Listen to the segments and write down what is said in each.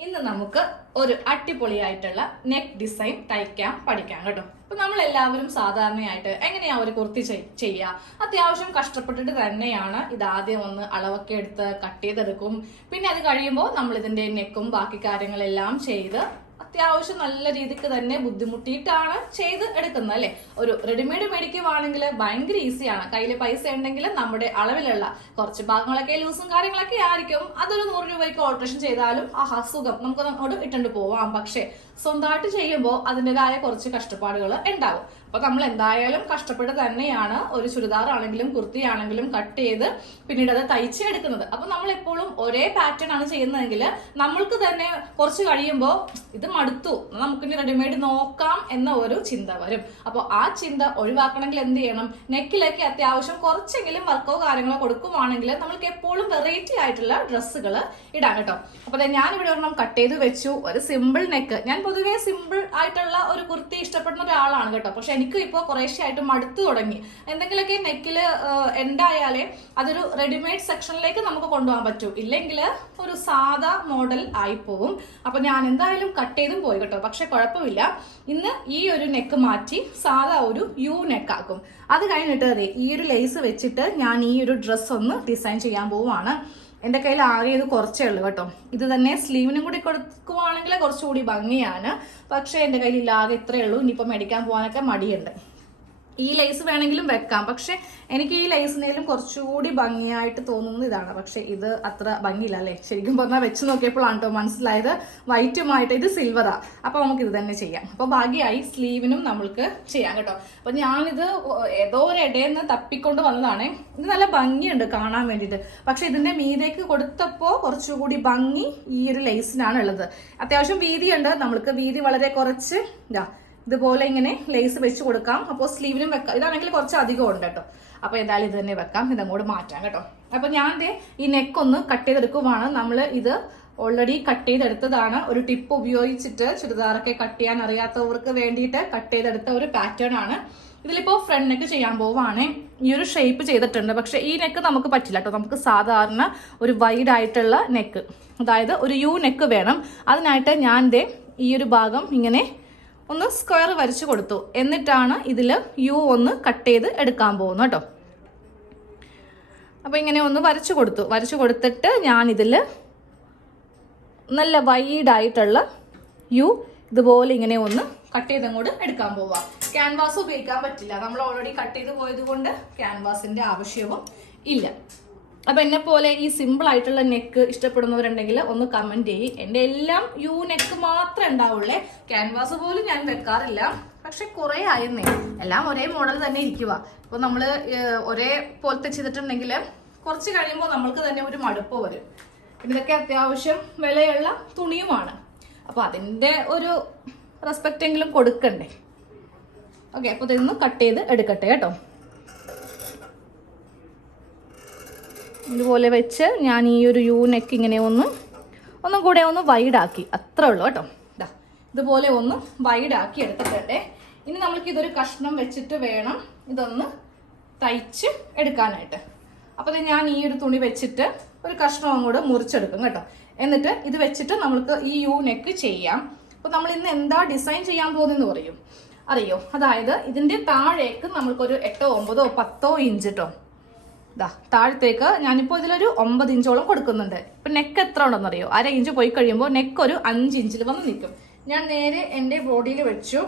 ഇന്ന് നമുക്ക് ഒരു അടിപൊളിയായിട്ടുള്ള നെക്ക് ഡിസൈൻ തയ്ക്കാൻ പഠിക്കാം കേട്ടോ. ഇപ്പൊ നമ്മൾ എല്ലാവരും സാധാരണയായിട്ട് എങ്ങനെയാ ഒരു കുർത്തി ചെയ്- ചെയ്യുക അത്യാവശ്യം കഷ്ടപ്പെട്ടിട്ട് തന്നെയാണ് ഇത് ആദ്യം ഒന്ന് അളവൊക്കെ എടുത്ത് കട്ട് ചെയ്തെടുക്കും. പിന്നെ അത് കഴിയുമ്പോൾ നമ്മൾ ഇതിന്റെ നെക്കും ബാക്കി കാര്യങ്ങളെല്ലാം ചെയ്ത് അത്യാവശ്യം നല്ല രീതിക്ക് തന്നെ ബുദ്ധിമുട്ടിയിട്ടാണ് ചെയ്ത് എടുക്കുന്നത് അല്ലെ? ഒരു റെഡിമെയ്ഡ് മേടിക്കുവാണെങ്കിൽ ഭയങ്കര ഈസിയാണ് കയ്യിൽ പൈസ ഉണ്ടെങ്കിൽ നമ്മുടെ അളവിലുള്ള കുറച്ച് ഭാഗങ്ങളൊക്കെ ലൂസും കാര്യങ്ങളൊക്കെ ആയിരിക്കും. അതൊരു നൂറ് രൂപയ്ക്ക് ഓൾട്രേഷൻ ചെയ്താലും ആ അസുഖം നമുക്ക് അങ്ങോട്ട് ഇട്ടുകൊണ്ട് പോവാം. പക്ഷേ സ്വന്തമായിട്ട് ചെയ്യുമ്പോൾ അതിന്റെതായ കുറച്ച് കഷ്ടപ്പാടുകൾ ഉണ്ടാവും. അപ്പൊ നമ്മൾ എന്തായാലും കഷ്ടപ്പെട്ട് തന്നെയാണ് ഒരു ചുരിദാർ ആണെങ്കിലും കുർത്തി ആണെങ്കിലും കട്ട് ചെയ്ത് പിന്നീട് അത് തയ്ച്ചെടുക്കുന്നത് അപ്പൊ നമ്മൾ എപ്പോഴും ഒരേ പാറ്റേൺ ആണ് ചെയ്യുന്നതെങ്കിൽ നമ്മൾക്ക് തന്നെ കുറച്ച് കഴിയുമ്പോൾ ഇത് മടുത്തു. നമുക്കിനി റെഡിമെയ്ഡ് നോക്കാം എന്ന ഒരു ചിന്ത വരും. അപ്പോൾ ആ ചിന്ത ഒഴിവാക്കണമെങ്കിൽ എന്ത് ചെയ്യണം? നെക്കിലേക്ക് അത്യാവശ്യം കുറച്ചെങ്കിലും വർക്കോ കാര്യങ്ങളോ കൊടുക്കുവാണെങ്കിൽ നമ്മൾക്ക് എപ്പോഴും വെറൈറ്റി ആയിട്ടുള്ള ഡ്രസ്സുകൾ ഇടാം കേട്ടോ. അപ്പോൾ ഞാനിവിടെ ഒരെണ്ണം കട്ട് ചെയ്ത് വെച്ചു. ഒരു സിമ്പിൾ നെക്ക് ഞാൻ പൊതുവേ സിമ്പിൾ ആയിട്ടുള്ള ഒരു കുർത്തി ഇഷ്ടപ്പെടുന്ന ഒരാളാണ് കേട്ടോ. പക്ഷെ എനിക്ക് ഇപ്പോൾ കുറേശ്ശെ ആയിട്ട് മടുത്തു തുടങ്ങി. എന്തെങ്കിലുമൊക്കെ നെക്കിൽ എൻഡായാലേ അതൊരു റെഡിമെയ്ഡ് സെക്ഷനിലേക്ക് നമുക്ക് കൊണ്ടുപോകാൻ പറ്റൂ. ഇല്ലെങ്കിൽ ഒരു സാധാ മോഡൽ ആയിപ്പോവും. അപ്പോൾ അപ്പൊ ഞാൻ എന്തായാലും കട്ട് ചെയ്തും പോയി കേട്ടോ. പക്ഷെ കുഴപ്പമില്ല. ഇന്ന് ഈ ഒരു നെക്ക് മാറ്റി സാധാ ഒരു യു നെക്കാക്കും അത് കഴിഞ്ഞിട്ട് അതെ ഈ ഒരു ലേസ് വെച്ചിട്ട് ഞാൻ ഈ ഒരു ഡ്രസ്സ് ഒന്ന് ഡിസൈൻ ചെയ്യാൻ പോവുകയാണ്. എന്റെ കയ്യിൽ ആകെ ഇത് കുറച്ചേ ഉള്ളൂ കേട്ടോ. ഇത് തന്നെ സ്ലീവിനും കൂടി കൊടുക്കുവാണെങ്കിൽ കുറച്ചുകൂടി ഭംഗിയാണ്. പക്ഷേ എന്റെ കയ്യിൽ ഇല്ലാതെ ഇത്രയേ ഉള്ളൂ. ഇനിയിപ്പോൾ മേടിക്കാൻ പോകാനൊക്കെ മടിയുണ്ട്. ഈ ലൈസ് വേണമെങ്കിലും വെക്കാം. പക്ഷെ എനിക്ക് ഈ ലേസിനേലും കുറച്ചുകൂടി ഭംഗിയായിട്ട് തോന്നുന്നത് ഇതാണ്. പക്ഷെ ഇത് അത്ര ഭംഗിയില്ല അല്ലേ? ശരിക്കും പറഞ്ഞാൽ വെച്ച് നോക്കിയപ്പോഴാണ് കേട്ടോ മനസ്സിലായത്. വൈറ്റുമായിട്ട് ഇത് സിൽവറാ അപ്പോൾ നമുക്ക് ഇത് തന്നെ ചെയ്യാം. അപ്പോൾ ഭാഗ്യമായി സ്ലീവിനും നമ്മൾക്ക് ചെയ്യാം കേട്ടോ. അപ്പൊ ഞാനിത് ഏതോ ഒരു നിന്ന് തപ്പിക്കൊണ്ട് വന്നതാണ്. ഇത് നല്ല ഭംഗിയുണ്ട് കാണാൻ വേണ്ടിയിട്ട്. പക്ഷെ ഇതിന്റെ മീതേക്ക് കൊടുത്തപ്പോൾ കുറച്ചുകൂടി ഭംഗി ഈ ഒരു ലേസിനാണ് ഉള്ളത്. അത്യാവശ്യം വീതിയുണ്ട്. നമ്മൾക്ക് വീതി വളരെ കുറച്ച്. ഇതാ ഇതുപോലെ ഇങ്ങനെ ലേസ് വെച്ച് കൊടുക്കാം. അപ്പോൾ സ്ലീവിനും വെക്കാം. ഇതാണെങ്കിൽ കുറച്ച് അധികം ഉണ്ട് കേട്ടോ. അപ്പോൾ എന്തായാലും ഇത് തന്നെ വെക്കാം. ഇതങ്ങോട്ട് മാറ്റാം കേട്ടോ. അപ്പോൾ ഞാൻ ഈ നെക്ക് ഒന്ന് കട്ട് ചെയ്തെടുക്കുവാണ്. നമ്മൾ ഇത് ഓൾറെഡി കട്ട് ചെയ്തെടുത്തതാണ്. ഒരു ടിപ്പ് ഉപയോഗിച്ചിട്ട് ചുരിദാറൊക്കെ കട്ട് ചെയ്യാൻ അറിയാത്തവർക്ക് വേണ്ടിയിട്ട് കട്ട് ചെയ്തെടുത്ത ഒരു പാറ്റേൺ ആണ്. ഇതിലിപ്പോൾ ഫ്രണ്ട് നെക്ക് ചെയ്യാൻ പോവാണ്. ഈ ഒരു ഷേപ്പ് ചെയ്തിട്ടുണ്ട്. പക്ഷെ ഈ നെക്ക് നമുക്ക് പറ്റില്ല കേട്ടോ. നമുക്ക് സാധാരണ ഒരു വൈഡ് ആയിട്ടുള്ള നെക്ക് അതായത് ഒരു യു നെക്ക് വേണം. അതിനായിട്ട് ഞാൻ ദേ ഈ ഒരു ഭാഗം ഇങ്ങനെ ഒന്ന് സ്ക്വയർ വരച്ചു കൊടുത്തു. എന്നിട്ടാണ് ഇതിൽ യു ഒന്ന് കട്ട് ചെയ്ത് എടുക്കാൻ പോകുന്നത് കേട്ടോ. അപ്പോൾ ഇങ്ങനെ ഒന്ന് വരച്ചു കൊടുത്തു. വരച്ചു കൊടുത്തിട്ട് ഞാൻ ഇതിൽ നല്ല വൈഡായിട്ടുള്ള യു ഇതുപോലെ ഇങ്ങനെ ഒന്ന് കട്ട് ചെയ്ത് അങ്ങോട്ട് എടുക്കാൻ പോവാം. ക്യാൻവാസ് ഉപയോഗിക്കാൻ പറ്റില്ല. നമ്മൾ ഓൾറെഡി കട്ട് ചെയ്ത് പോയത് കൊണ്ട് ക്യാൻവാസിന്റെ ആവശ്യവും ഇല്ല. അപ്പൊ എന്നെ പോലെ ഈ സിമ്പിൾ ആയിട്ടുള്ള നെക്ക് ഇഷ്ടപ്പെടുന്നവരുണ്ടെങ്കിൽ ഒന്ന് കമന്റ് ചെയ്യും. എന്റെ എല്ലാം യു നെക്ക് മാത്രമേ ഉണ്ടാവുള്ളേ. ക്യാൻവാസ് പോലും ഞാൻ വെക്കാറില്ല. പക്ഷെ കുറെ ആയിരുന്നേ എല്ലാം ഒരേ മോഡൽ തന്നെ ഇരിക്കുക ഇപ്പൊ നമ്മൾ ഒരേ പോലത്തെ ചെയ്തിട്ടുണ്ടെങ്കിൽ കുറച്ച് കഴിയുമ്പോൾ നമ്മൾക്ക് തന്നെ ഒരു മടുപ്പ് വരും. ഇതൊക്കെ അത്യാവശ്യം വിലയുള്ള തുണിയുമാണ്. അപ്പൊ അതിന്റെ ഒരു റെസ്പെക്റ്റ് എങ്കിലും കൊടുക്കണ്ടേ? ഓക്കെ അപ്പൊ ഇതൊന്ന് കട്ട് ചെയ്ത് എടുക്കട്ടെ കേട്ടോ. ഇതുപോലെ വെച്ച് ഞാൻ ഈ ഒരു യു നെക്ക് ഇങ്ങനെ ഒന്ന് ഒന്നും കൂടെ ഒന്ന് വൈഡാക്കി അത്രേ ഉള്ളൂ കേട്ടോ. ഇതാ ഇതുപോലെ ഒന്ന് വൈഡാക്കി എടുത്തിട്ടെ. ഇനി നമ്മൾക്ക് ഇതൊരു കഷ്ണം വെച്ചിട്ട് വേണം ഇതൊന്ന് തയ്ച്ച് എടുക്കാനായിട്ട്. അപ്പോൾ ഞാൻ ഈ ഒരു തുണി വെച്ചിട്ട് ഒരു കഷ്ണം അങ്ങോട്ട് മുറിച്ചെടുക്കും കേട്ടോ. എന്നിട്ട് ഇത് വെച്ചിട്ട് നമ്മൾക്ക് ഈ യു നെക്ക് ചെയ്യാം. അപ്പോൾ നമ്മൾ ഇന്ന് എന്താ ഡിസൈൻ ചെയ്യാൻ പോകുന്നതെന്ന് പറയും. അറിയോ? അതായത് ഇതിന്റെ താഴേക്ക് നമ്മൾക്കൊരു എട്ടോ ഒമ്പതോ പത്തോ ഇഞ്ച് ദാ താഴത്തേക്ക് ഞാനിപ്പോൾ ഇതിലൊരു ഒമ്പത് ഇഞ്ചോളം കൊടുക്കുന്നുണ്ട്. ഇപ്പം നെക്ക് എത്ര ഉണ്ടെന്ന് അറിയോ അര ഇഞ്ച് പോയി കഴിയുമ്പോൾ നെക്ക് ഒരു അഞ്ച് ഇഞ്ചിൽ വന്ന് നിൽക്കും. ഞാൻ നേരെ എന്റെ ബോഡിയിൽ വെച്ചു.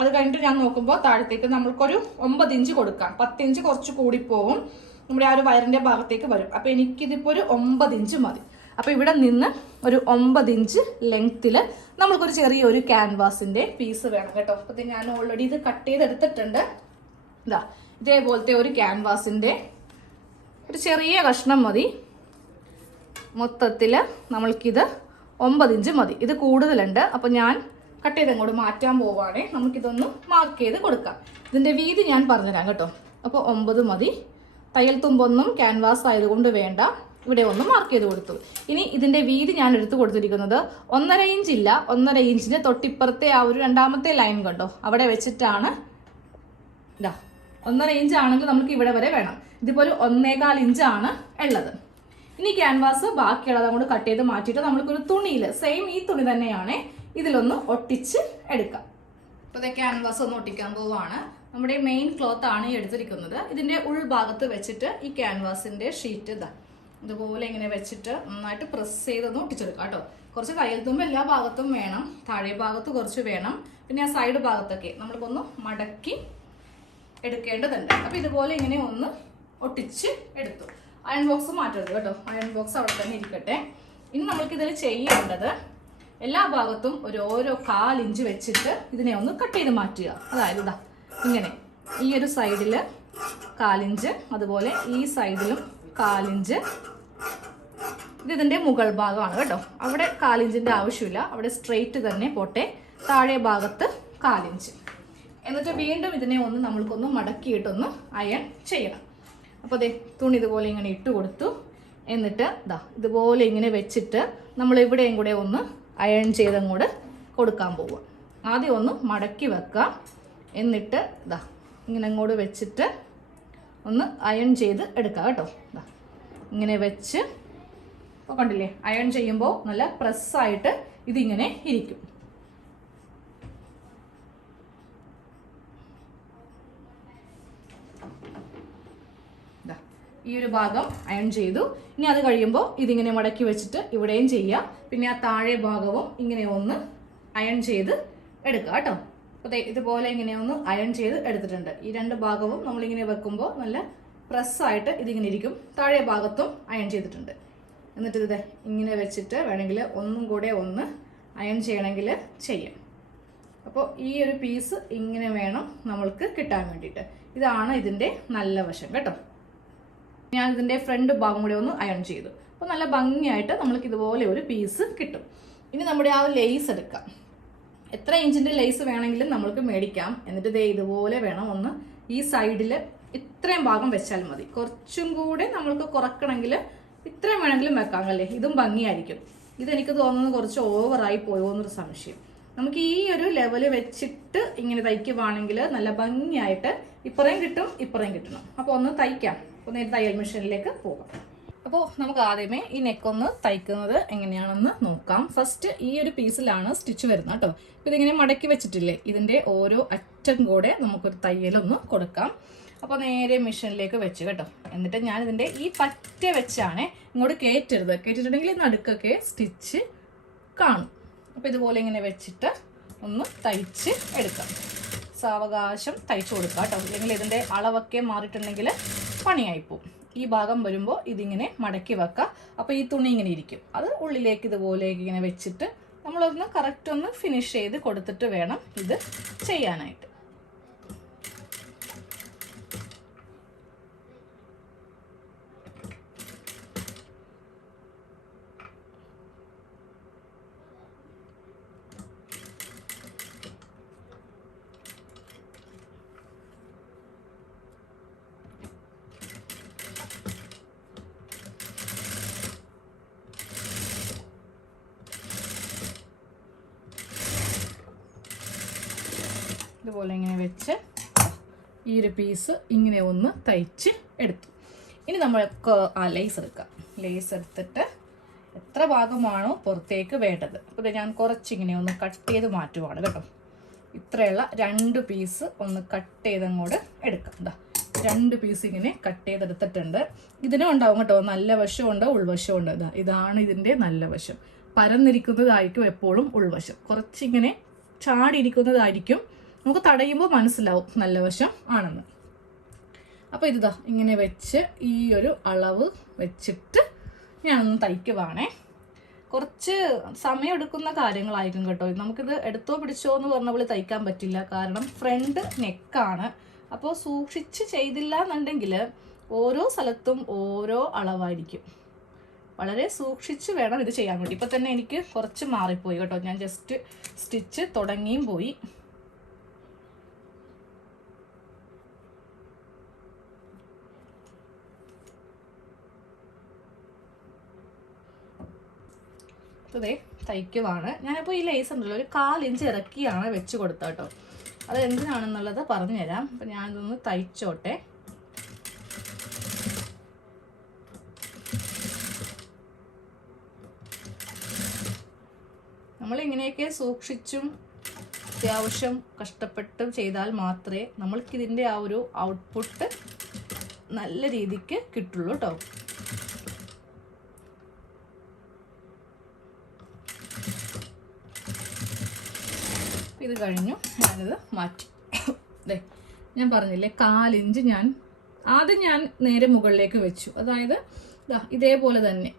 അത് കഴിഞ്ഞിട്ട് ഞാൻ നോക്കുമ്പോൾ താഴത്തേക്ക് നമ്മൾക്കൊരു ഒമ്പത് ഇഞ്ച് കൊടുക്കാം. പത്ത് ഇഞ്ച് കുറച്ച് കൂടിപ്പോവും നമ്മുടെ ആ ഒരു വയറിന്റെ ഭാഗത്തേക്ക് വരും. അപ്പോൾ എനിക്കിതിപ്പോൾ ഒരു ഒമ്പത് ഇഞ്ച് മതി. അപ്പോൾ ഇവിടെ നിന്ന് ഒരു ഒമ്പത് ഇഞ്ച് ലെങ്ത്തിൽ നമ്മൾക്കൊരു ചെറിയൊരു ക്യാൻവാസിന്റെ പീസ് വേണം കേട്ടോ. അപ്പോൾ ഞാൻ ഓൾറെഡി ഇത് കട്ട് ചെയ്തെടുത്തിട്ടുണ്ട്. ഇതാ ഇതേപോലത്തെ ഒരു ക്യാൻവാസിന്റെ ഒരു ചെറിയ കഷ്ണം മതി. മൊത്തത്തിൽ നമ്മൾക്കിത് ഒമ്പത് ഇഞ്ച് മതി. ഇത് കൂടുതലുണ്ട്. അപ്പം ഞാൻ കട്ട് ചെയ്ത് അങ്ങോട്ട് മാറ്റാൻ പോവാണേ. നമുക്കിതൊന്ന് മാർക്ക് ചെയ്ത് കൊടുക്കാം. ഇതിന്റെ വീതി ഞാൻ പറഞ്ഞുതരാം കേട്ടോ. അപ്പോൾ ഒമ്പത് മതി. തയ്യൽ തുമ്പൊന്നും ക്യാൻവാസ് ആയതുകൊണ്ട് വേണ്ട. ഇവിടെ ഒന്ന് മാർക്ക് ചെയ്ത് കൊടുത്തു. ഇനി ഇതിന്റെ വീതി ഞാൻ എടുത്തു കൊടുത്തിരിക്കുന്നത് ഒന്നര ഇഞ്ച് ഇല്ല. ഒന്നര ഇഞ്ചിന്റെ തൊട്ടിപ്പുറത്തെ ആ ഒരു രണ്ടാമത്തെ ലൈൻ കണ്ടോ? അവിടെ വെച്ചിട്ടാണ്. ഇതാ. ഒന്നര ഇഞ്ച് ആണെങ്കിൽ നമുക്ക് ഇവിടെ വരെ വേണം. ഇതുപോലെ ഒരു ഒന്നേകാൽ ഇഞ്ചാണ് ഉള്ളത്. ഇനി ക്യാൻവാസ് ബാക്കിയുള്ളത് അങ്ങോട്ട് കട്ട് ചെയ്ത് മാറ്റിയിട്ട് നമ്മൾക്കൊരു തുണിയിൽ സെയിം ഈ തുണി തന്നെയാണ് ഇതിലൊന്ന് ഒട്ടിച്ച് എടുക്കാം. അപ്പോൾ ഇതേ ക്യാൻവാസ് ഒന്ന് ഒട്ടിക്കാൻ പോവാണ്. നമ്മുടെ മെയിൻ ക്ലോത്ത് ആണ് എടുത്തിരിക്കുന്നത്. ഇതിന്റെ ഉൾഭാഗത്ത് വെച്ചിട്ട് ഈ ക്യാൻവാസിന്റെ ഷീറ്റ് ഇതാ. ഇതുപോലെ ഇങ്ങനെ വെച്ചിട്ട് നന്നായിട്ട് പ്രസ് ചെയ്തൊന്ന് ഒട്ടിച്ചെടുക്കാം കേട്ടോ. കുറച്ച് കയ്യിൽ തുമ്പ് എല്ലാ ഭാഗത്തും വേണം. താഴെ ഭാഗത്ത് കുറച്ച് വേണം. പിന്നെ ആ സൈഡ് ഭാഗത്തൊക്കെ നമ്മൾക്കൊന്ന് മടക്കി എടുക്കേണ്ടതുണ്ട്. അപ്പോൾ ഇതുപോലെ ഇങ്ങനെ ഒന്ന് ഒട്ടിച്ച് എടുത്തു. അയൺ ബോക്സ് മാറ്റരുത് കേട്ടോ. അയൺ ബോക്സ് അവിടെ തന്നെ ഇരിക്കട്ടെ. ഇനി നമ്മൾക്ക് ഇതിൽ ചെയ്യേണ്ടത് എല്ലാ ഭാഗത്തും ഒരു ഓരോ കാലിഞ്ച് വെച്ചിട്ട് ഇതിനെ ഒന്ന് കട്ട് ചെയ്ത് മാറ്റുക. അതായത് ഇതാ ഇങ്ങനെ. ഈ ഒരു സൈഡിൽ കാലിഞ്ച് അതുപോലെ ഈ സൈഡിലും കാലിഞ്ച്. ഇത് ഇതിന്റെ മുകൾ ഭാഗമാണ് കേട്ടോ. അവിടെ കാലിഞ്ചിന്റെ ആവശ്യമില്ല. അവിടെ സ്ട്രെയിറ്റ് തന്നെ പോട്ടെ. താഴെ ഭാഗത്ത് കാലിഞ്ച്. എന്നിട്ട് വീണ്ടും ഇതിനെ ഒന്ന് നമ്മൾക്കൊന്ന് മടക്കിയിട്ടൊന്ന് അയൺ ചെയ്യണം. അപ്പോൾ അതെ തുണി ഇതുപോലെ ഇങ്ങനെ ഇട്ട് കൊടുത്തു. എന്നിട്ട് ദാ ഇതുപോലെ ഇങ്ങനെ വെച്ചിട്ട് നമ്മൾ ഇവിടെയും കൂടെ ഒന്ന് അയൺ ചെയ്തങ്ങോട്ട് കൊടുക്കാൻ പോവുക ആദ്യം ഒന്ന് മടക്കി വെക്കാം. എന്നിട്ട് ദാ ഇങ്ങനെ അങ്ങോട്ട് വെച്ചിട്ട് ഒന്ന് അയൺ ചെയ്ത് എടുക്കുക കേട്ടോ. ദാ ഇങ്ങനെ വെച്ച് ഇപ്പോൾ കണ്ടില്ലേ അയൺ ചെയ്യുമ്പോൾ നല്ല പ്രസ്സായിട്ട് ഇതിങ്ങനെ ഇരിക്കും ദാ, ഈ ഒരു ഭാഗം അയൺ ചെയ്തു. ഇനി അത് കഴിയുമ്പോൾ ഇതിങ്ങനെ മടക്കി വെച്ചിട്ട് ഇവിടെയും ചെയ്യാം. പിന്നെ ആ താഴെ ഭാഗവും ഇങ്ങനെ ഒന്ന് അയൺ ചെയ്ത് എടുക്കുക കേട്ടോ. അപ്പോൾ ഇതുപോലെ ഇങ്ങനെ ഒന്ന് അയൺ ചെയ്ത് എടുത്തിട്ടുണ്ട്. ഈ രണ്ട് ഭാഗവും നമ്മളിങ്ങനെ വെക്കുമ്പോൾ നല്ല പ്രസ്സായിട്ട് ഇതിങ്ങനെ ഇരിക്കും. താഴെ ഭാഗത്തും അയൺ ചെയ്തിട്ടുണ്ട്. എന്നിട്ട് ഇത് ഇങ്ങനെ വെച്ചിട്ട് വേണമെങ്കിൽ ഒന്നും കൂടെ ഒന്ന് അയൺ ചെയ്യണമെങ്കിൽ ചെയ്യാം. അപ്പോൾ ഈ ഒരു പീസ് ഇങ്ങനെ വേണം നമ്മൾക്ക് കിട്ടാൻ വേണ്ടിയിട്ട്. ഇതാണ് ഇതിന്റെ നല്ല വശം കേട്ടോ. ഞാൻ ഇതിന്റെ ഫ്രണ്ട് ഭാഗം കൂടി ഒന്ന് അയൺ ചെയ്തു. അപ്പോൾ നല്ല ഭംഗിയായിട്ട് നമ്മൾക്ക് ഇതുപോലെ ഒരു പീസ് കിട്ടും. ഇനി നമ്മുടെ ആ ലേസ് എടുക്കാം. എത്ര ഇഞ്ചിന്റെ ലേസ് വേണമെങ്കിലും നമ്മൾക്ക് മേടിക്കാം. എന്നിട്ട് ദേ ഇതുപോലെ വേണം ഒന്ന് ഈ സൈഡിൽ ഇത്രയും ഭാഗം വെച്ചാൽ മതി. കുറച്ചും കൂടെ നമ്മൾക്ക് കുറക്കണമെങ്കിൽ ഇത്രയും വേണമെങ്കിലും വെക്കാം അല്ലേ? ഇതും ഭംഗിയായിരിക്കും. ഇതെനിക്ക് തോന്നുന്നത് കുറച്ച് ഓവറായി പോയോ എന്നൊരു സംശയം. നമുക്ക് ഈ ഒരു ലെവൽ വെച്ചിട്ട് ഇങ്ങനെ തയ്ക്കുവാണെങ്കിൽ നല്ല ഭംഗിയായിട്ട് ഇപ്പറേം കിട്ടും ഇപ്പറേം കിട്ടണം. അപ്പോൾ ഒന്ന് തയ്ക്കാം. അപ്പോൾ നേരെ തയ്യൽ മെഷീനിലേക്ക് പോകാം. അപ്പോൾ നമുക്ക് ആദ്യമേ ഈ നെക്കൊന്ന് തയ്ക്കുന്നത് എങ്ങനെയാണെന്ന് നോക്കാം. ഫസ്റ്റ് ഈ ഒരു പീസിലാണ് സ്റ്റിച്ച് വരുന്നത് കേട്ടോ. അപ്പോൾ ഇതിങ്ങനെ മടക്കി വെച്ചിട്ടില്ലേ? ഇതിന്റെ ഓരോ അറ്റം കൂടെ നമുക്കൊരു തയ്യലൊന്ന് കൊടുക്കാം. അപ്പോൾ നേരെ മെഷീനിലേക്ക് വെച്ച് കേട്ടോ. എന്നിട്ട് ഞാൻ ഇതിന്റെ ഈ പറ്റ വെച്ചാണ് ഇങ്ങോട്ട് കയറ്റരുത് കയറ്റിട്ടുണ്ടെങ്കിൽ നടുക്കൊക്കെ സ്റ്റിച്ച് കാണും. അപ്പോൾ ഇതുപോലെ ഇങ്ങനെ വെച്ചിട്ട് ഒന്ന് തയ്ച്ച് എടുക്കാം. സാവകാശം തയ്ച്ചു കൊടുക്കാം കേട്ടോ. അല്ലെങ്കിൽ ഇതിന്റെ അളവൊക്കെ മാറിയിട്ടുണ്ടെങ്കിൽ പണിയായിപ്പോവും ഈ ഭാഗം വരുമ്പോൾ ഇതിങ്ങനെ മടക്കി വെക്കുക അപ്പോൾ ഈ തുണി ഇങ്ങനെ ഇരിക്കും. അത് ഉള്ളിലേക്ക് ഇതുപോലെ ഇങ്ങനെ വെച്ചിട്ട് നമ്മളൊന്ന് കറക്റ്റ് ഒന്ന് ഫിനിഷ് ചെയ്ത് കൊടുത്തിട്ട് വേണം ഇത് ചെയ്യാനായിട്ട്. ഇതുപോലെ ഇങ്ങനെ വെച്ച് ഈ ഒരു പീസ് ഇങ്ങനെ ഒന്ന് തയ്ച്ച് എടുത്തു. ഇനി നമ്മൾക്ക് ആ ലേസ് എടുക്കാം. ലേസ് എടുത്തിട്ട് എത്ര ഭാഗമാണോ പുറത്തേക്ക് വേണ്ടത്? അപ്പോൾ ഞാൻ കുറച്ചിങ്ങനെ ഒന്ന് കട്ട് ചെയ്ത് മാറ്റുവാണ് കേട്ടോ. ഇത്രയുള്ള രണ്ട് പീസ് ഒന്ന് കട്ട് ചെയ്തങ്ങോട്ട് എടുക്കാം. ദാ രണ്ട് പീസ് ഇങ്ങനെ കട്ട് ചെയ്തെടുത്തിട്ടുണ്ട്. ഇതിനും ഉണ്ടാവും കേട്ടോ. നല്ല വശമുണ്ട് ഉൾവശമുണ്ട്. ഇതാ ഇതാണ് ഇതിന്റെ നല്ല വശം. പരന്നിരിക്കുന്നതായിരിക്കും എപ്പോഴും ഉൾവശം. കുറച്ചിങ്ങനെ ചാടിയിരിക്കുന്നതായിരിക്കും നമുക്ക് തടയുമ്പോൾ മനസ്സിലാവും നല്ല വശം ആണെന്ന്. അപ്പോൾ ഇതാ ഇങ്ങനെ വെച്ച് ഈ ഒരു അളവ് വെച്ചിട്ട് ഞാനൊന്ന് തയ്ക്കുവാണേ. കുറച്ച് സമയം എടുക്കുന്ന കാര്യങ്ങളായിരിക്കും കേട്ടോ. നമുക്കിത് എടുത്തോ പിടിച്ചോ എന്ന് പറഞ്ഞ പോലെ തയ്ക്കാൻ പറ്റില്ല. കാരണം ഫ്രണ്ട് നെക്കാണ്. അപ്പോൾ സൂക്ഷിച്ച് ചെയ്തില്ല എന്നുണ്ടെങ്കിൽ ഓരോ സ്ഥലത്തും ഓരോ അളവായിരിക്കും. വളരെ സൂക്ഷിച്ച് വേണം ഇത് ചെയ്യാൻ വേണ്ടി. ഇപ്പം തന്നെ എനിക്ക് കുറച്ച് മാറിപ്പോയി കേട്ടോ. ഞാൻ ജസ്റ്റ് സ്റ്റിച്ച് തുടങ്ങിയും പോയി. ഇതേ തയ്ക്കുവാണ്. ഞാനിപ്പോൾ ഈ ലേസ് ഉണ്ടല്ലോ ഒരു കാലിഞ്ച് ഇറക്കിയാണ് വെച്ച് കൊടുത്തത് കേട്ടോ അത് എന്തിനാണെന്നുള്ളത് പറഞ്ഞുതരാം. അപ്പം ഞാനിതൊന്ന് തയ്ച്ചോട്ടെ. നമ്മൾ ഇങ്ങനെയൊക്കെ സൂക്ഷിച്ചും അത്യാവശ്യം കഷ്ടപ്പെട്ടും ചെയ്താൽ മാത്രമേ നമ്മൾക്കിതിന്റെ ആ ഒരു ഔട്ട്പുട്ട് നല്ല രീതിക്ക് കിട്ടുള്ളൂ കേട്ടോ ഇത് കഴിഞ്ഞു. ഞാനിത് മാറ്റി. അതെ ഞാൻ പറഞ്ഞില്ലേ കാലിഞ്ച് ഞാൻ ആദ്യം ഞാൻ നേരെ മുകളിലേക്ക് വെച്ചു. അതായത് ഇതേപോലെ തന്നെ.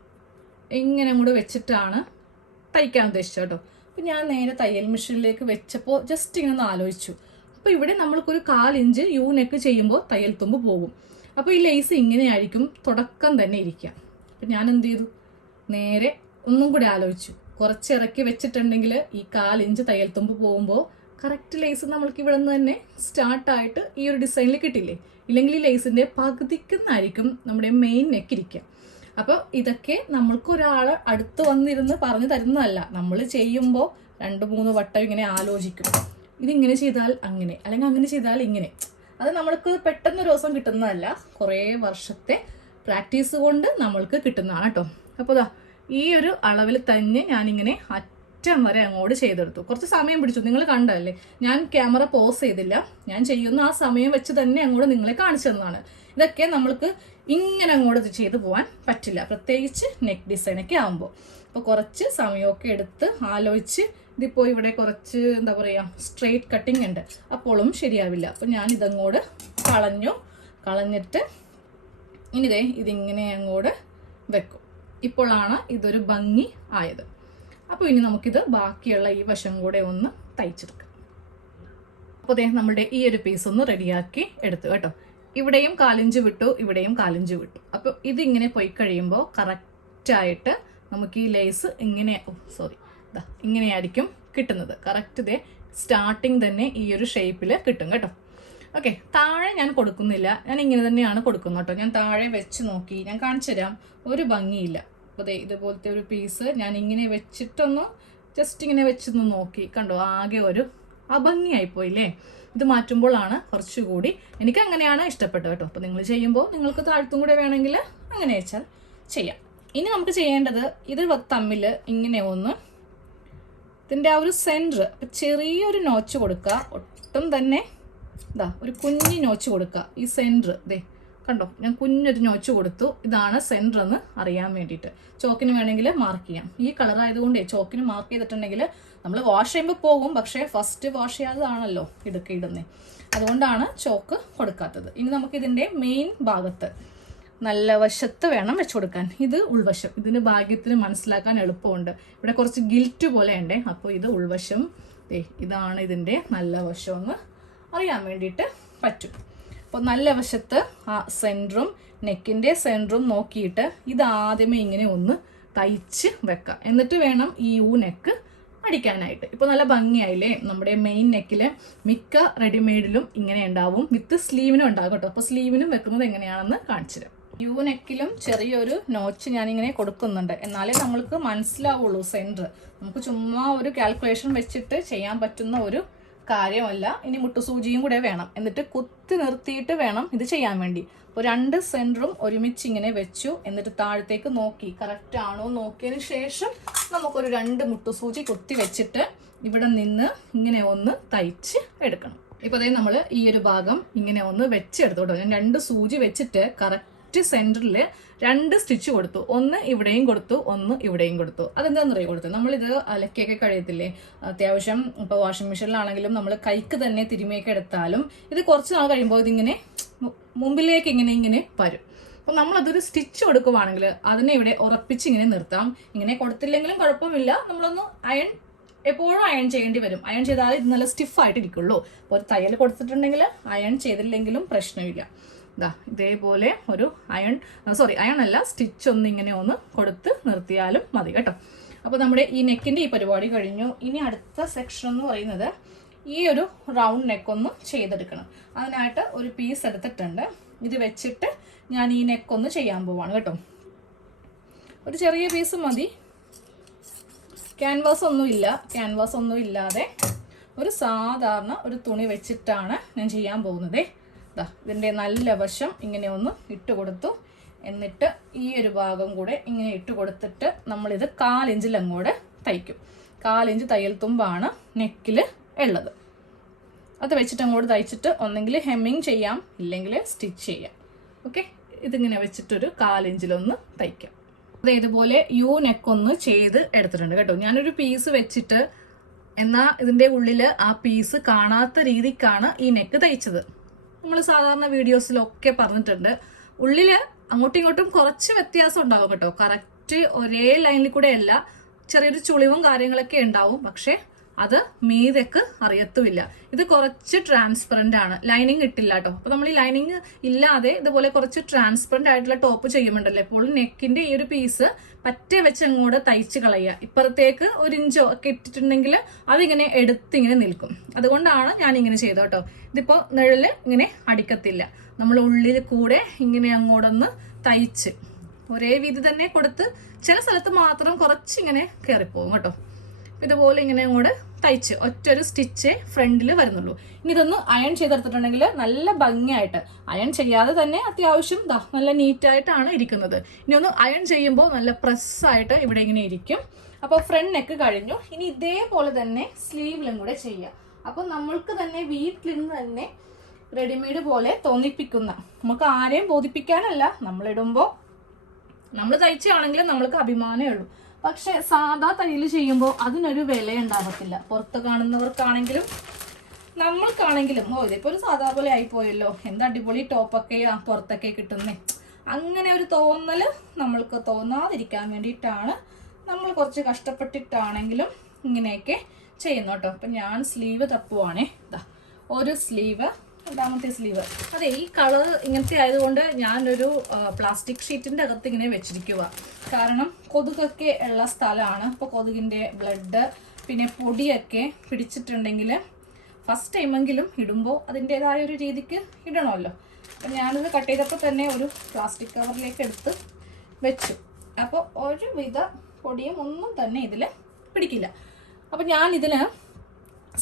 ഇങ്ങനെ കൂടെ വെച്ചിട്ടാണ് തയ്ക്കാൻ ഉദ്ദേശിച്ചത് കേട്ടോ. അപ്പം ഞാൻ നേരെ തയ്യൽ മെഷീനിലേക്ക് വെച്ചപ്പോൾ ജസ്റ്റ് ഇങ്ങനെ ഒന്ന് ആലോചിച്ചു. അപ്പോൾ ഇവിടെ നമ്മൾക്കൊരു കാലിഞ്ച് യൂ ചെയ്യുമ്പോൾ തയ്യൽ തുമ്പ് പോകും. അപ്പോൾ ഈ ലേസ് ഇങ്ങനെയായിരിക്കും തുടക്കം തന്നെ ഇരിക്കുക. അപ്പം ഞാൻ എന്ത് ചെയ്തു? നേരെ ഒന്നും കൂടി ആലോചിച്ചു. കുറച്ച് ഇറക്കി വെച്ചിട്ടുണ്ടെങ്കിൽ ഈ കാലിഞ്ച് തയ്യൽ തുമ്പ് പോകുമ്പോൾ കറക്റ്റ് ലേസ് നമ്മൾക്ക് ഇവിടെ നിന്ന് തന്നെ സ്റ്റാർട്ടായിട്ട് ഈ ഒരു ഡിസൈനിൽ കിട്ടില്ലേ? ഇല്ലെങ്കിൽ ഈ ലേസിന്റെ പകുതിക്കുന്നായിരിക്കും നമ്മുടെ മെയിൻ നെക്ക് ഇരിക്കുക. അപ്പോൾ ഇതൊക്കെ നമ്മൾക്ക് ഒരാൾ അടുത്ത് വന്നിരുന്ന് പറഞ്ഞു തരുന്നതല്ല. നമ്മൾ ചെയ്യുമ്പോൾ രണ്ട് മൂന്ന് വട്ടം ഇങ്ങനെ ആലോചിക്കും. ഇതിങ്ങനെ ചെയ്താൽ അങ്ങനെ അല്ലെങ്കിൽ അങ്ങനെ ചെയ്താൽ ഇങ്ങനെ. അത് നമ്മൾക്ക് പെട്ടെന്ന് ഒരു ദിവസം കിട്ടുന്നതല്ല. കുറേ വർഷത്തെ പ്രാക്ടീസ് കൊണ്ട് നമ്മൾക്ക് കിട്ടുന്നതാണ് കേട്ടോ. അപ്പോൾ ദാ ഈ ഒരു അളവിൽ തന്നെ ഞാനിങ്ങനെ അറ്റം വരെ അങ്ങോട്ട് ചെയ്തെടുത്തു. കുറച്ച് സമയം പിടിച്ചു. നിങ്ങൾ കണ്ടല്ലേ ഞാൻ ക്യാമറ പോസ് ചെയ്തില്ല. ഞാൻ ചെയ്യുന്ന ആ സമയം വെച്ച് തന്നെ അങ്ങോട്ട് നിങ്ങളെ കാണിച്ചു തന്നതാണ്. ഇതൊക്കെ നമ്മൾക്ക് ഇങ്ങനെ അങ്ങോട്ട് ചെയ്ത് പോകാൻ പറ്റില്ല. പ്രത്യേകിച്ച് നെക്ക് ഡിസൈനൊക്കെ ആകുമ്പോൾ അപ്പോൾ കുറച്ച് സമയമൊക്കെ എടുത്ത് ആലോചിച്ച് ഇതിപ്പോൾ ഇവിടെ കുറച്ച് എന്താ പറയുക സ്ട്രെയിറ്റ് കട്ടിങ് ഉണ്ട്. അപ്പോഴും ശരിയാവില്ല. അപ്പോൾ ഞാൻ ഇതങ്ങോട്ട് കളഞ്ഞു. കളഞ്ഞിട്ട് ഇനി ദേ ഇതിങ്ങനെ അങ്ങോട്ട് വെക്കും. ഇപ്പോഴാണ് ഇതൊരു ഭംഗി ആയത്. അപ്പോൾ ഇനി നമുക്കിത് ബാക്കിയുള്ള ഈ വശം കൂടെ ഒന്ന് തയ്ച്ചെടുക്കാം. അപ്പോൾ അദ്ദേഹം നമ്മുടെ ഈ ഒരു പീസ് ഒന്ന് റെഡിയാക്കി എടുത്തു കേട്ടോ. ഇവിടെയും കാലിഞ്ച് വിട്ടു ഇവിടെയും കാലിഞ്ച് വിട്ടു. അപ്പോൾ ഇതിങ്ങനെ പോയി കഴിയുമ്പോൾ കറക്റ്റായിട്ട് നമുക്ക് ഈ ലേസ് ഇങ്ങനെ സോറി ഇങ്ങനെയായിരിക്കും കിട്ടുന്നത്. കറക്റ്റ് ഇതേ സ്റ്റാർട്ടിങ് തന്നെ ഈ ഒരു ഷേപ്പിൽ കിട്ടും കേട്ടോ. ഓക്കെ താഴെ ഞാൻ കൊടുക്കുന്നില്ല. ഞാൻ ഇങ്ങനെ തന്നെയാണ് കൊടുക്കുന്നത് കേട്ടോ ഞാൻ താഴെ വെച്ച് നോക്കി. ഞാൻ കാണിച്ചു തരാം. ഒരു ഭംഗിയില്ല. അപ്പോൾ ദേ ഇതുപോലത്തെ ഒരു പീസ് ഞാൻ ഇങ്ങനെ വെച്ചിട്ടൊന്ന് ജസ്റ്റ് ഇങ്ങനെ വെച്ചൊന്ന് നോക്കി. കണ്ടോ? ആകെ ഒരു അഭംഗിയായിപ്പോയില്ലേ ഇത് മാറ്റുമ്പോഴാണ് കുറച്ചുകൂടി എനിക്ക് അങ്ങനെയാണ് ഇഷ്ടപ്പെട്ടത് കേട്ടോ അപ്പോൾ നിങ്ങൾ ചെയ്യുമ്പോൾ നിങ്ങൾക്ക് താഴ്ത്തും കൂടെ വേണമെങ്കിൽ അങ്ങനെ വെച്ചാൽ ചെയ്യാം. ഇനി നമുക്ക് ചെയ്യേണ്ടത് ഇത് തമ്മിൽ ഇങ്ങനെ ഒന്ന് ഇതിന്റെ ആ ഒരു സെന്റർ ചെറിയൊരു നോച്ച് കൊടുക്കുക. ഒട്ടും തന്നെ ഇതാ ഒരു കുഞ്ഞി നോച്ച് കൊടുക്കുക. ഈ സെന്റർ ദേ കണ്ടോ? ഞാൻ കുഞ്ഞൊരു നോച്ച് കൊടുത്തു. ഇതാണ് സെന്റർ എന്ന് അറിയാൻ വേണ്ടിയിട്ട്. ചോക്കിന് വേണമെങ്കിൽ മാർക്ക് ചെയ്യാം. ഈ കളർ ആയതുകൊണ്ടേ ചോക്കിന് മാർക്ക് ചെയ്തിട്ടുണ്ടെങ്കിൽ നമ്മൾ വാഷ് ചെയ്യുമ്പോൾ പോകും. പക്ഷേ ഫസ്റ്റ് വാഷ് ചെയ്യാത്തതാണല്ലോ ഇടുക്കി ഇടുന്നത് അതുകൊണ്ടാണ് ചോക്ക് കൊടുക്കാത്തത്. ഇനി നമുക്ക് ഇതിന്റെ മെയിൻ ഭാഗത്ത് നല്ല വശത്ത് വേണം വെച്ച് കൊടുക്കാൻ. ഇത് ഉൾവശം. ഇതിന് ഭാഗ്യത്തിന് മനസ്സിലാക്കാൻ എളുപ്പമുണ്ട്. ഇവിടെ കുറച്ച് ഗിൽറ്റ് പോലെ ഉണ്ടേ അപ്പോൾ ഇത് ഉൾവശം. ഇതാണ് ഇതിന്റെ നല്ല വശം അറിയാൻ വേണ്ടിയിട്ട് പറ്റും. അപ്പോൾ നല്ല വശത്ത് ആ സെന്ററും നെക്കിന്റെ സെന്ററും നോക്കിയിട്ട് ഇത് ആദ്യമേ ഇങ്ങനെ ഒന്ന് തയ്ച്ച് വെക്കുക എന്നിട്ട് വേണം ഈ യു നെക്ക് അടിക്കാനായിട്ട്. ഇപ്പോൾ നല്ല ഭംഗിയായില്ലേ? നമ്മുടെ മെയിൻ നെക്കിൽ മിക്ക റെഡിമെയ്ഡിലും ഇങ്ങനെ ഉണ്ടാവും. വിത്ത് സ്ലീവിനും ഉണ്ടാകും കേട്ടോ. അപ്പോൾ സ്ലീവിനും വെക്കുന്നത് എങ്ങനെയാണെന്ന് കാണിച്ചു തരാം. യു നെക്കിലും ചെറിയൊരു നോച്ച് ഞാനിങ്ങനെ കൊടുക്കുന്നുണ്ട്. എന്നാലേ നമ്മൾക്ക് മനസ്സിലാവുള്ളൂ സെന്റർ നമുക്ക് ചുമ്മാ ഒരു കാൽക്കുലേഷൻ വെച്ചിട്ട് ചെയ്യാൻ പറ്റുന്ന ഒരു കാര്യമല്ല. ഇനി മുട്ടുസൂചിയും കൂടെ വേണം. എന്നിട്ട് കുത്തി നിർത്തിയിട്ട് വേണം ഇത് ചെയ്യാൻ വേണ്ടി. അപ്പോൾ രണ്ട് സെന്ററും ഒരുമിച്ച് ഇങ്ങനെ വെച്ചു. എന്നിട്ട് താഴത്തേക്ക് നോക്കി. കറക്റ്റ് ആണോ നോക്കിയതിന് ശേഷം നമുക്കൊരു രണ്ട് മുട്ടുസൂചി കുത്തി വെച്ചിട്ട് ഇവിടെ നിന്ന് ഇങ്ങനെ ഒന്ന് തയ്ച്ച് എടുക്കണം. ഇപ്പോൾ അതായത് നമ്മൾ ഈ ഒരു ഭാഗം ഇങ്ങനെ ഒന്ന് വെച്ചെടുത്തോട്ടോ ഞാൻ രണ്ട് സൂചി വെച്ചിട്ട് കറക്റ്റ് സെന്ററിൽ രണ്ട് സ്റ്റിച്ച് കൊടുത്തു. ഒന്ന് ഇവിടെയും കൊടുത്തു ഒന്ന് ഇവിടെയും കൊടുത്തു. അതെന്താണെന്നറിയോ കൊടുത്തു? നമ്മളിത് അലക്കിയൊക്കെ കഴിയത്തില്ലേ? അത്യാവശ്യം ഇപ്പോൾ വാഷിംഗ് മെഷീനിലാണെങ്കിലും നമ്മൾ കൈക്ക് തന്നെ തിരുമിയൊക്കെ എടുത്താലും ഇത് കുറച്ച് നാൾ കഴിയുമ്പോൾ ഇതിങ്ങനെ മുമ്പിലേക്ക് ഇങ്ങനെ ഇങ്ങനെ വരും. അപ്പം നമ്മളതൊരു സ്റ്റിച്ച് കൊടുക്കുവാണെങ്കിൽ അതിനെ ഇവിടെ ഉറപ്പിച്ച് ഇങ്ങനെ നിർത്താം. ഇങ്ങനെ കൊടുത്തില്ലെങ്കിലും കുഴപ്പമില്ല. നമ്മളൊന്ന് അയൺ എപ്പോഴും അയൺ ചെയ്യേണ്ടി വരും. അയൺ ചെയ്താൽ ഇത് നല്ല സ്റ്റിഫായിട്ട് ഇരിക്കുള്ളൂ അപ്പോൾ തയ്യൽ കൊടുത്തിട്ടുണ്ടെങ്കിൽ അയൺ ചെയ്തില്ലെങ്കിലും പ്രശ്നമില്ല. ഇതാ ഇതേപോലെ ഒരു അയൺ സോറി അയൺ അല്ല സ്റ്റിച്ച് ഒന്ന് ഇങ്ങനെ ഒന്ന് കൊടുത്ത് നിർത്തിയാലും മതി കേട്ടോ. അപ്പോൾ നമ്മുടെ ഈ നെക്കിന്റെ ഈ പരിപാടി കഴിഞ്ഞു. ഇനി അടുത്ത സെക്ഷൻ എന്ന് പറയുന്നത് ഈ ഒരു റൗണ്ട് നെക്ക് ഒന്ന് ചെയ്തെടുക്കണം. അതിനായിട്ട് ഒരു പീസ് എടുത്തിട്ടുണ്ട്. ഇത് വെച്ചിട്ട് ഞാൻ ഈ നെക്ക് ഒന്ന് ചെയ്യാൻ പോവാണ് കേട്ടോ. ഒരു ചെറിയ പീസ് മതി. ക്യാൻവാസ് ഒന്നും ഇല്ല. ക്യാൻവാസ് ഒന്നും ഇല്ലാതെ ഒരു സാധാരണ ഒരു തുണി വെച്ചിട്ടാണ് ഞാൻ ചെയ്യാൻ പോകുന്നത്. ഇതിന്റെ നല്ല വശം ഇങ്ങനെ ഒന്ന് ഇട്ട് കൊടുത്തു. എന്നിട്ട് ഈ ഒരു ഭാഗം കൂടെ ഇങ്ങനെ ഇട്ട് കൊടുത്തിട്ട് നമ്മളിത് കാലിഞ്ചിൽ അങ്ങോട്ട് തയ്ക്കും. കാലിഞ്ച് തയ്യൽ തുമ്പാണ് നെക്കിൽ ഉള്ളത്. അത് വെച്ചിട്ട് അങ്ങോട്ട് തയ്ച്ചിട്ട് ഒന്നെങ്കിൽ ഹെമ്മിങ് ചെയ്യാം ഇല്ലെങ്കിൽ സ്റ്റിച്ച് ചെയ്യാം. ഓക്കെ? ഇതിങ്ങനെ വെച്ചിട്ടൊരു കാലിഞ്ചിലൊന്ന് തയ്ക്കാം. അത് ഇതുപോലെ യു നെക്ക് ഒന്ന് ചെയ്ത് എടുത്തിട്ടുണ്ട് കേട്ടോ. ഞാനൊരു പീസ് വെച്ചിട്ട് എന്നാൽ ഇതിന്റെ ഉള്ളിൽ ആ പീസ് കാണാത്ത രീതിക്കാണ് ഈ നെക്ക് തയ്ച്ചത്. നമ്മൾ സാധാരണ വീഡിയോസിലൊക്കെ പറഞ്ഞിട്ടുണ്ട്. ഉള്ളിൽ അങ്ങോട്ടും ഇങ്ങോട്ടും കുറച്ച് വ്യത്യാസം ഉണ്ടാവും കേട്ടോ. കറക്റ്റ് ഒരേ ലൈനിൽ കൂടെ അല്ല. ചെറിയൊരു ചുളിവും കാര്യങ്ങളൊക്കെ ഉണ്ടാവും. പക്ഷെ അത് മീതക്ക് അറിയത്തുമില്ല. ഇത് കുറച്ച് ട്രാൻസ്പെറന്റ് ആണ്. ലൈനിങ് ഇട്ടില്ല കേട്ടോ. അപ്പോൾ നമ്മൾ ഈ ലൈനിങ് ഇല്ലാതെ ഇതുപോലെ കുറച്ച് ട്രാൻസ്പെറന്റ് ആയിട്ടുള്ള ടോപ്പ് ചെയ്യുമ്പോണ്ടല്ലോ ഇപ്പോൾ നെക്കിന്റെ ഈ ഒരു പീസ് പറ്റേ വെച്ച് അങ്ങോട്ട് തയ്ച്ച് കളയുക. ഇപ്പുറത്തേക്ക് ഒരു ഇഞ്ചോ ഒക്കെ ഇട്ടിട്ടുണ്ടെങ്കിൽ അതിങ്ങനെ എടുത്തിങ്ങനെ നിൽക്കും. അതുകൊണ്ടാണ് ഞാൻ ഇങ്ങനെ ചെയ്തത് കേട്ടോ. ഇതിപ്പോ നിഴൽ ഇങ്ങനെ അടിക്കത്തില്ല. നമ്മൾ ഉള്ളിൽ കൂടെ ഇങ്ങനെ അങ്ങോട്ടൊന്ന് തയ്ച്ച്. ഒരേ വീതി തന്നെ കൊടുത്ത് ചില സ്ഥലത്ത് മാത്രം കുറച്ചിങ്ങനെ കയറിപ്പോകും കേട്ടോ. ഇതുപോലെ ഇങ്ങനെ അങ്ങോട്ട് തയ്ച്ച് ഒറ്റൊരു സ്റ്റിച്ച് ഫ്രണ്ടിൽ വരുന്നുള്ളൂ. ഇനി ഇതൊന്ന് അയൺ ചെയ്തെടുത്തിട്ടുണ്ടെങ്കിൽ നല്ല ഭംഗിയായിട്ട് അയൺ ചെയ്യാതെ തന്നെ അത്യാവശ്യം നല്ല നീറ്റായിട്ടാണ് ഇരിക്കുന്നത്. ഇനി ഒന്ന് അയൺ ചെയ്യുമ്പോൾ നല്ല പ്രസ്സായിട്ട് ഇവിടെ ഇങ്ങനെ ഇരിക്കും. അപ്പോൾ ഫ്രണ്ട് നെക്ക് കഴിഞ്ഞു. ഇനി ഇതേപോലെ തന്നെ സ്ലീവിലും കൂടെ ചെയ്യാം. അപ്പോൾ നമ്മൾക്ക് തന്നെ വീട്ടിൽ നിന്ന് തന്നെ റെഡിമെയ്ഡ് പോലെ തോന്നിപ്പിക്കുന്ന നമുക്ക് ആരെയും ബോധിപ്പിക്കാനല്ല നമ്മളിടുമ്പോൾ നമ്മൾ തയ്ച്ചാണെങ്കിലും നമ്മൾക്ക് അഭിമാനമേ ഉള്ളൂ. പക്ഷെ സാധാ തയ്യൽ ചെയ്യുമ്പോൾ അതിനൊരു വില ഉണ്ടാകത്തില്ല പുറത്ത് കാണുന്നവർക്കാണെങ്കിലും നമ്മൾക്കാണെങ്കിലും ഓ ഇതിപ്പോ ഒരു സാധാ പോലെ ആയിപ്പോയല്ലോ. എന്ത് അടിപൊളി ടോപ്പൊക്കെ പുറത്തൊക്കെ കിട്ടുന്നേ. അങ്ങനെ ഒരു തോന്നൽ നമ്മൾക്ക് തോന്നാതിരിക്കാൻ വേണ്ടിയിട്ടാണ് നമ്മൾ കുറച്ച് കഷ്ടപ്പെട്ടിട്ടാണെങ്കിലും ഇങ്ങനെയൊക്കെ ചെയ്യുന്നു കേട്ടോ. അപ്പം ഞാൻ സ്ലീവ് തപ്പുവാണേ. ഇതാ ഒരു സ്ലീവ് രണ്ടാമത്തെ സ്ലീവ് അതെ ഈ കളർ ഇങ്ങനത്തെ ആയതുകൊണ്ട് ഞാനൊരു പ്ലാസ്റ്റിക് ഷീറ്റിന്റെ അകത്ത് ഇങ്ങനെ വെച്ചിരിക്കുക കാരണം കൊതുകൊക്കെ ഉള്ള സ്ഥലമാണ്. ഇപ്പോൾ കൊതുകിന്റെ ബ്ലഡ് പിന്നെ പൊടിയൊക്കെ പിടിച്ചിട്ടുണ്ടെങ്കിൽ ഫസ്റ്റ് ടൈമെങ്കിലും ഇടുമ്പോൾ അതിന്റെതായ ഒരു രീതിക്ക് ഇടണമല്ലോ. അപ്പം ഞാനിത് കട്ട് ചെയ്തപ്പോൾ തന്നെ ഒരു പ്ലാസ്റ്റിക് കവറിലേക്ക് എടുത്ത് വെച്ചു. അപ്പോൾ ഒരുവിധ പൊടിയും ഒന്നും തന്നെ ഇതിൽ പിടിക്കില്ല. അപ്പം ഞാനിതിന്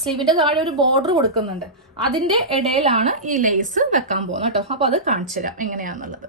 സ്ലീവിന്റെ താഴെ ഒരു ബോർഡർ കൊടുക്കുന്നുണ്ട്. അതിന്റെ ഇടയിലാണ് ഈ ലേസ് വെക്കാൻ പോകുന്നത് കേട്ടോ. അപ്പോൾ അത് കാണിച്ചു തരാം എങ്ങനെയാണെന്നുള്ളത്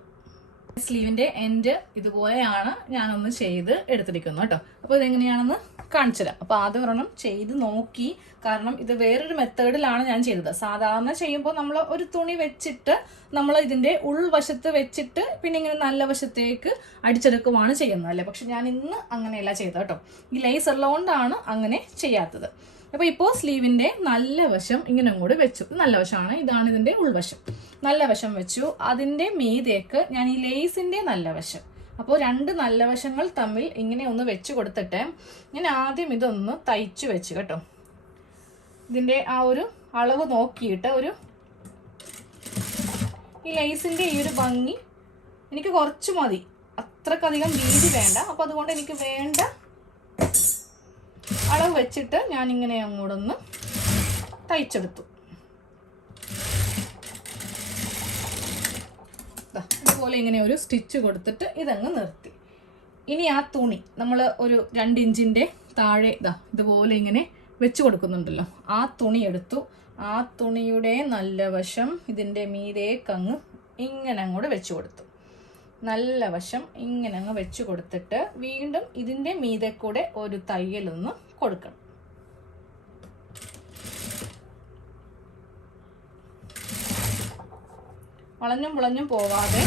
സ്ലീവിന്റെ എൻഡ് ഇതുപോലെയാണ് ഞാനൊന്ന് ചെയ്ത് എടുത്തിരിക്കുന്നത് കേട്ടോ. അപ്പൊ ഇതെങ്ങനെയാണെന്ന് കാണിച്ചു തരാം. അപ്പൊ ആദ്യം ഒരെണ്ണം ചെയ്ത് നോക്കി. കാരണം ഇത് വേറൊരു മെത്തേഡിലാണ് ഞാൻ ചെയ്തത്. സാധാരണ ചെയ്യുമ്പോൾ നമ്മൾ ഒരു തുണി വെച്ചിട്ട് നമ്മൾ ഇതിന്റെ ഉൾവശത്ത് വെച്ചിട്ട് പിന്നെ ഇങ്ങനെ നല്ല വശത്തേക്ക് അടിച്ചെടുക്കുവാണ് ചെയ്യുന്നത് അല്ലേ? പക്ഷെ ഞാൻ ഇന്ന് അങ്ങനെയല്ല ചെയ്തത് കേട്ടോ. ഈ ലേസ് ഉള്ളതുകൊണ്ടാണ് അങ്ങനെ ചെയ്യാത്തത്. അപ്പോൾ ഇപ്പോൾ സ്ലീവിന്റെ നല്ല വശം ഇങ്ങനെ അങ്ങോട്ട് വെച്ചു. നല്ല വശമാണ്. ഇതാണ് ഇതിന്റെ ഉൾവശം. നല്ല വശം വെച്ചു. അതിന്റെ മീതേക്ക് ഞാൻ ഈ ലേസിന്റെ നല്ല വശം. അപ്പോൾ രണ്ട് നല്ല വശങ്ങൾ തമ്മിൽ ഇങ്ങനെ ഒന്ന് വെച്ച് കൊടുത്തിട്ട് ഞാൻ ആദ്യം ഇതൊന്ന് തയ്ച്ചു വെച്ച് കേട്ടോ. ഇതിന്റെ ആ ഒരു അളവ് നോക്കിയിട്ട് ഒരു ഈ ലേസിന്റെ ഈ ഒരു ഭംഗി എനിക്ക് കുറച്ച് മതി. അത്രക്കധികം വീതി വേണ്ട. അപ്പോൾ അതുകൊണ്ട് എനിക്ക് വേണ്ട അളവ് വെച്ചിട്ട് ഞാൻ ഇങ്ങനെ അങ്ങോട്ടൊന്ന് തയ്ച്ചെടുത്തു. ഇതുപോലെ ഇങ്ങനെ ഒരു സ്റ്റിച്ച് കൊടുത്തിട്ട് ഇതങ്ങ് നിർത്തി. ഇനി ആ തുണി നമ്മൾ ഒരു രണ്ട് ഇഞ്ചിന്റെ താഴെ ഇതാ ഇതുപോലെ ഇങ്ങനെ വെച്ച് കൊടുക്കുന്നുണ്ടല്ലോ. ആ തുണി എടുത്തു. ആ തുണിയുടെ നല്ല വശം ഇതിന്റെ മീതേക്കങ്ങ് ഇങ്ങനെ അങ്ങോട്ട് വെച്ച് കൊടുത്തു. നല്ല വശം ഇങ്ങനെ അങ്ങ് വെച്ച് കൊടുത്തിട്ട് വീണ്ടും ഇതിന്റെ മീതെ കൂടെ ഒരു തയ്യലൊന്ന് കൊടുക്കണം. വളഞ്ഞും പുളഞ്ഞും പോവാതെ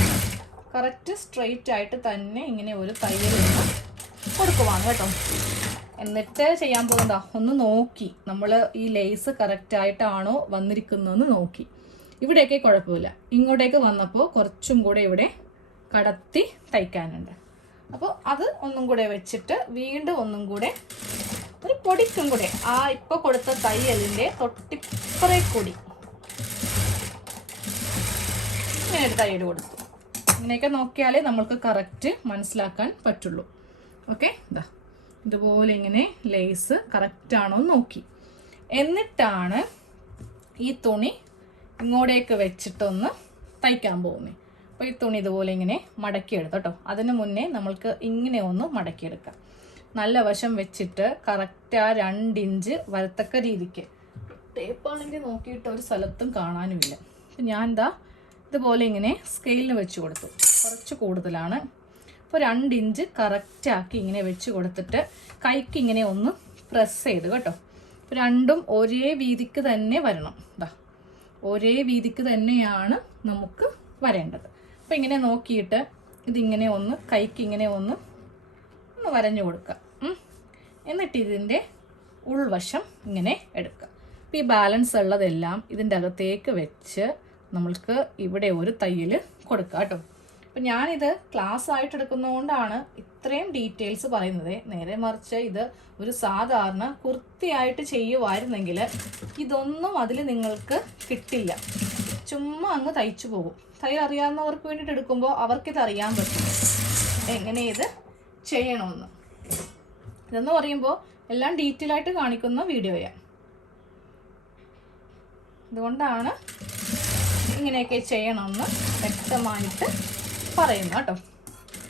കറക്റ്റ് സ്ട്രെയിറ്റ് ആയിട്ട് തന്നെ ഇങ്ങനെ ഒരു തയ്യൽ കൊടുക്കുവാണ് കേട്ടോ. എന്നിട്ട് ചെയ്യാൻ പോകുന്നതാ ഒന്ന് നോക്കി. നമ്മൾ ഈ ലേസ് കറക്റ്റ് ആയിട്ടാണോ വന്നിരിക്കുന്നതെന്ന് നോക്കി. ഇവിടെയൊക്കെ കുഴപ്പമില്ല. ഇങ്ങോട്ടേക്ക് വന്നപ്പോൾ കുറച്ചും കൂടെ ഇവിടെ കടത്തി തയ്ക്കാനുണ്ട്. അപ്പോൾ അത് ഒന്നും കൂടെ വെച്ചിട്ട് വീണ്ടും ഒന്നും കൂടെ പൊടിക്കും കൂടെ. ആ ഇപ്പോൾ കൊടുത്ത തയ്യലിന്റെ തൊട്ടിപ്പുറേ കൂടി ഇങ്ങനെ ഒരു തയ്യൽ കൊടുത്തു. ഇങ്ങനെയൊക്കെ നോക്കിയാലേ നമ്മൾക്ക് കറക്റ്റ് മനസ്സിലാക്കാൻ പറ്റുള്ളൂ. ഓക്കെ ഇതാ ഇതുപോലെ ഇങ്ങനെ ലേസ് കറക്റ്റ് ആണോ നോക്കി. എന്നിട്ടാണ് ഈ തുണി ഇങ്ങോട്ടേക്ക് വെച്ചിട്ടൊന്ന് തയ്ക്കാൻ പോകുന്നത് അപ്പോൾ ഈ തുണി ഇതുപോലെ ഇങ്ങനെ മടക്കിയെടുത്തു കേട്ടോ. അതിന് മുന്നേ നമ്മൾക്ക് ഇങ്ങനെ ഒന്ന് മടക്കിയെടുക്കാം. നല്ല വശം വെച്ചിട്ട് കറക്റ്റ് ആ രണ്ടിഞ്ച് വരത്തക്ക രീതിക്ക്. ടേപ്പാണെങ്കിൽ നോക്കിയിട്ട് ഒരു സ്ഥലത്തും കാണാനുമില്ല. അപ്പം ഞാൻ എന്താ ഇതുപോലെ ഇങ്ങനെ സ്കെയിലിന് വെച്ച് കൊടുത്തു. കുറച്ച് കൂടുതലാണ്. അപ്പോൾ രണ്ട് ഇഞ്ച് കറക്റ്റാക്കി ഇങ്ങനെ വെച്ച് കൊടുത്തിട്ട് കൈക്ക് ഇങ്ങനെ ഒന്ന് പ്രസ് ചെയ്ത് കേട്ടോ. അപ്പോൾ രണ്ടും ഒരേ വീതിക്ക് തന്നെ വരണം. ഇതാ ഒരേ വീതിക്ക് തന്നെയാണ് നമുക്ക് വരേണ്ടത്. അപ്പോൾ ഇങ്ങനെ നോക്കിയിട്ട് ഇതിങ്ങനെ ഒന്ന് കൈക്ക് ഇങ്ങനെ ഒന്ന് ഒന്ന് വരഞ്ഞു കൊടുക്കുക. എന്നിട്ട് ഇതിന്റെ ഉൾവശം ഇങ്ങനെ എടുക്കുക. അപ്പോൾ ഈ ബാലൻസ് ഉള്ളതെല്ലാം ഇതിന്റെ അകത്തേക്ക് വെച്ച് നമ്മൾക്ക് ഇവിടെ ഒരു തയ്യൽ കൊടുക്കുക കേട്ടോ. അപ്പം ഞാനിത് ക്ലാസ് ആയിട്ട് എടുക്കുന്നതുകൊണ്ടാണ് ഇത്രയും ഡീറ്റെയിൽസ് പറയുന്നത്. നേരെ മറിച്ച് ഇത് ഒരു സാധാരണ കുർത്തിയായിട്ട് ചെയ്യുമായിരുന്നെങ്കിൽ ഇതൊന്നും അതിൽ നിങ്ങൾക്ക് കിട്ടില്ല. ചുമ്മാ അങ്ങ് തയ്ച്ചു പോകും. തയ്യൽ അറിയാവുന്നവർക്ക് വേണ്ടിയിട്ട് എടുക്കുമ്പോൾ അവർക്കിത് അറിയാൻ പറ്റും. എങ്ങനെ ഇത് ചെയ്യണമെന്ന്. ഇതെന്ന് പറയുമ്പോൾ എല്ലാം ഡീറ്റെയിൽ ആയിട്ട് കാണിക്കുന്ന വീഡിയോയാണ് അതുകൊണ്ടാണ് ഇങ്ങനെയൊക്കെ ചെയ്യണമെന്ന് വ്യക്തമായിട്ട് പറയുന്നു കേട്ടോ.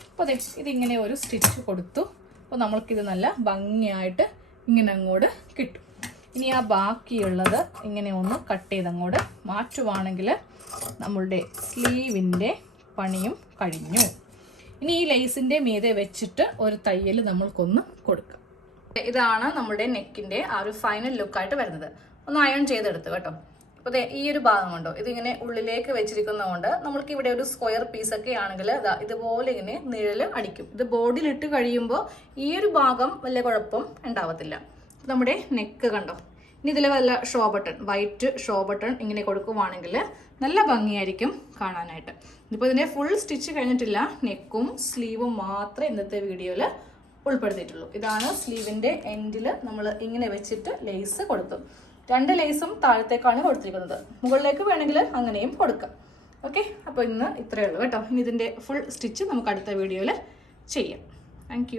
അപ്പോൾ അതെ ഇതിങ്ങനെ ഒരു സ്റ്റിച്ച് കൊടുത്തു. അപ്പോൾ നമ്മൾക്കിത് നല്ല ഭംഗിയായിട്ട് ഇങ്ങനെ അങ്ങോട്ട് കിട്ടും. ഇനി ആ ബാക്കിയുള്ളത് ഇങ്ങനെ ഒന്ന് കട്ട് ചെയ്ത് അങ്ങോട്ട് മാറ്റുവാണെങ്കിൽ നമ്മളുടെ സ്ലീവിന്റെ പണിയും കഴിഞ്ഞു. ഇനി ഈ ലേസിന്റെ മീതെ വെച്ചിട്ട് ഒരു തയ്യൽ നമ്മൾക്കൊന്ന് കൊടുക്കാം. ഇതാണ് നമ്മുടെ നെക്കിന്റെ ആ ഒരു ഫൈനൽ ലുക്കായിട്ട് വരുന്നത്. ഒന്ന് അയൺ ചെയ്തെടുത്ത് കേട്ടോ. അപ്പോൾ ഈ ഒരു ഭാഗം കൊണ്ടോ? ഇതിങ്ങനെ ഉള്ളിലേക്ക് വെച്ചിരിക്കുന്നതുകൊണ്ട് നമ്മൾക്ക് ഇവിടെ ഒരു സ്ക്വയർ പീസ് ഒക്കെ ആണെങ്കിൽ അതാ ഇതുപോലെ ഇങ്ങനെ നിഴൽ അടിക്കും. ഇത് ബോർഡിലിട്ട് കഴിയുമ്പോൾ ഈ ഒരു ഭാഗം വലിയ കുഴപ്പം ഉണ്ടാവത്തില്ല. നമ്മുടെ നെക്ക് കണ്ടോ? ഇനി ഇതിൽ വല്ല show button white show button ഇങ്ങനെ കൊടുക്കുവാണെങ്കിൽ നല്ല ഭംഗിയായിരിക്കും കാണാനായിട്ട്. ഇപ്പോൾ ഇതിന്റെ ഫുൾ സ്റ്റിച്ച് കഴിഞ്ഞിട്ടില്ല. നെക്കും സ്ലീവും മാത്രമേ ഇന്നത്തെ വീഡിയോയിൽ ഉൾപ്പെടുത്തിയിട്ടുള്ളൂ. ഇതാണ് സ്ലീവിന്റെ എൻഡിൽ നമ്മൾ ഇങ്ങനെ വെച്ചിട്ട് ലേസ് കൊടുത്തു. രണ്ട് ലേസും താഴത്തേക്കാണ് കൊടുത്തിരിക്കുന്നത്. മുകളിലേക്ക് വേണമെങ്കിൽ അങ്ങനെയും കൊടുക്കാം. ഓക്കെ അപ്പോൾ ഇന്ന് ഇത്രയേ ഉള്ളൂ കേട്ടോ. ഇനി ഇതിന്റെ ഫുൾ സ്റ്റിച്ച് നമുക്ക് അടുത്ത വീഡിയോയിൽ ചെയ്യാം. താങ്ക്